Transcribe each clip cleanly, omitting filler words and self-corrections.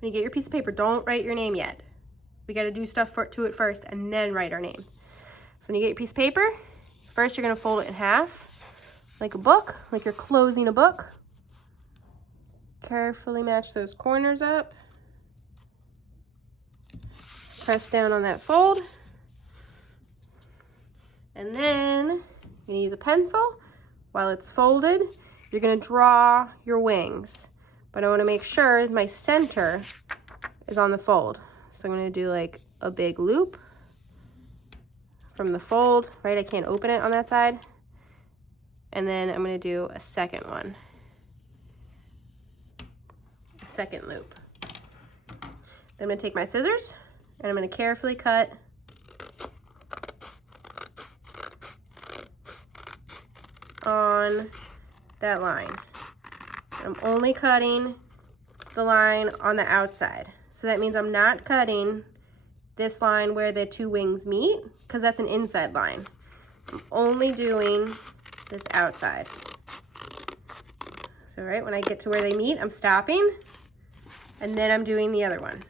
when you get your piece of paper, don't write your name yet. We got to do stuff to it first and then write our name. So when you get your piece of paper, first you're going to fold it in half like a book, like you're closing a book. Carefully match those corners up. Press down on that fold. And then you're going to use a pencil. While it's folded, you're going to draw your wings. But I want to make sure my center is on the fold. So I'm going to do like a big loop from the fold, right? I can't open it on that side. And then I'm going to do a second one. A second loop. Then I'm going to take my scissors and I'm going to carefully cut on that line. I'm only cutting the line on the outside. So that means I'm not cutting this line where the two wings meet, because that's an inside line. I'm only doing this outside. So right when I get to where they meet, I'm stopping, and then I'm doing the other one.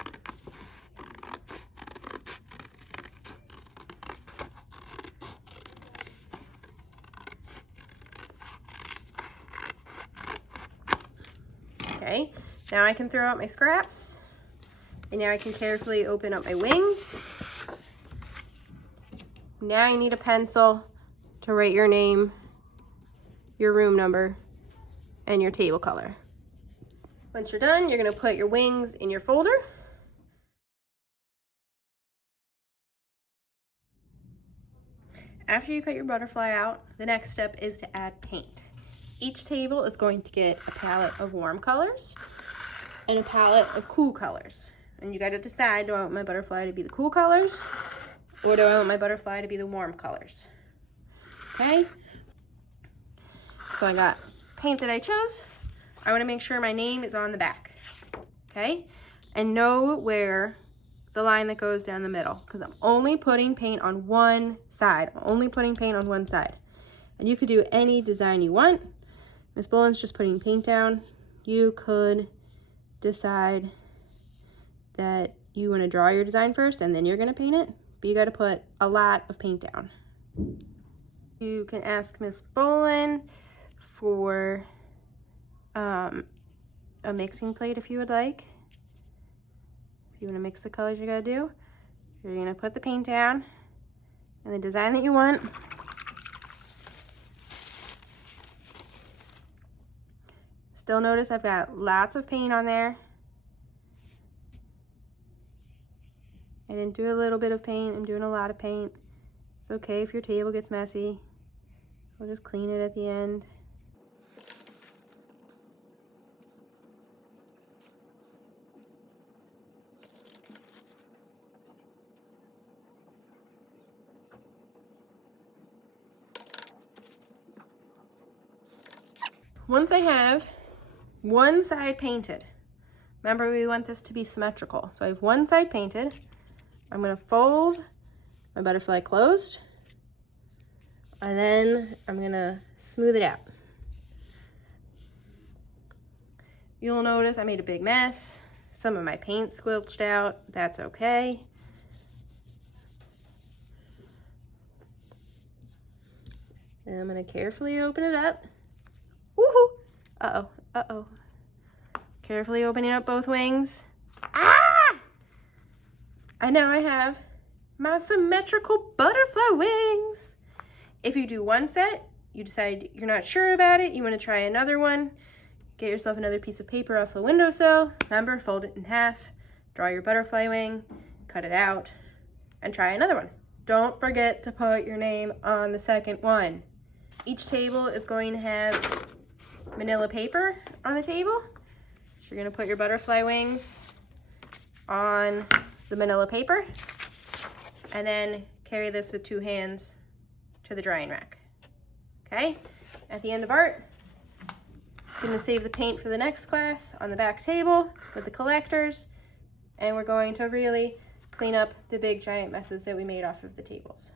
Okay, now I can throw out my scraps, and now I can carefully open up my wings. Now you need a pencil to write your name, your room number, and your table color. Once you're done, you're going to put your wings in your folder. After you cut your butterfly out, the next step is to add paint. Each table is going to get a palette of warm colors and a palette of cool colors. And you got to decide, do I want my butterfly to be the cool colors or do I want my butterfly to be the warm colors? Okay? So I got paint that I chose. I want to make sure my name is on the back. Okay? And know where the line that goes down the middle, because I'm only putting paint on one side. I'm only putting paint on one side. And you could do any design you want. Miss Boland's just putting paint down. You could decide that you want to draw your design first and then you're going to paint it, but you got to put a lot of paint down. You can ask Miss Boland for a mixing plate if you would like. If you want to mix the colors you got to do, you're going to put the paint down and the design that you want. Still notice I've got lots of paint on there. I didn't do a little bit of paint, I'm doing a lot of paint. It's okay if your table gets messy. We'll just clean it at the end. Once I have one side painted, remember we want this to be symmetrical. So I have one side painted. I'm going to fold my butterfly closed, and then I'm going to smooth it out. You'll notice I made a big mess. Some of my paint squelched out. That's okay. And I'm going to carefully open it up. Woohoo! Uh-oh, uh-oh. Carefully opening up both wings. Ah! And now I have my symmetrical butterfly wings. If you do one set, you decide you're not sure about it, you want to try another one, get yourself another piece of paper off the windowsill. Remember, fold it in half, draw your butterfly wing, cut it out, and try another one. Don't forget to put your name on the second one. Each table is going to have manila paper on the table. So you're going to put your butterfly wings on the manila paper and then carry this with two hands to the drying rack. Okay? At the end of art, I'm going to save the paint for the next class on the back table with the collectors, and we're going to really clean up the big giant messes that we made off of the tables.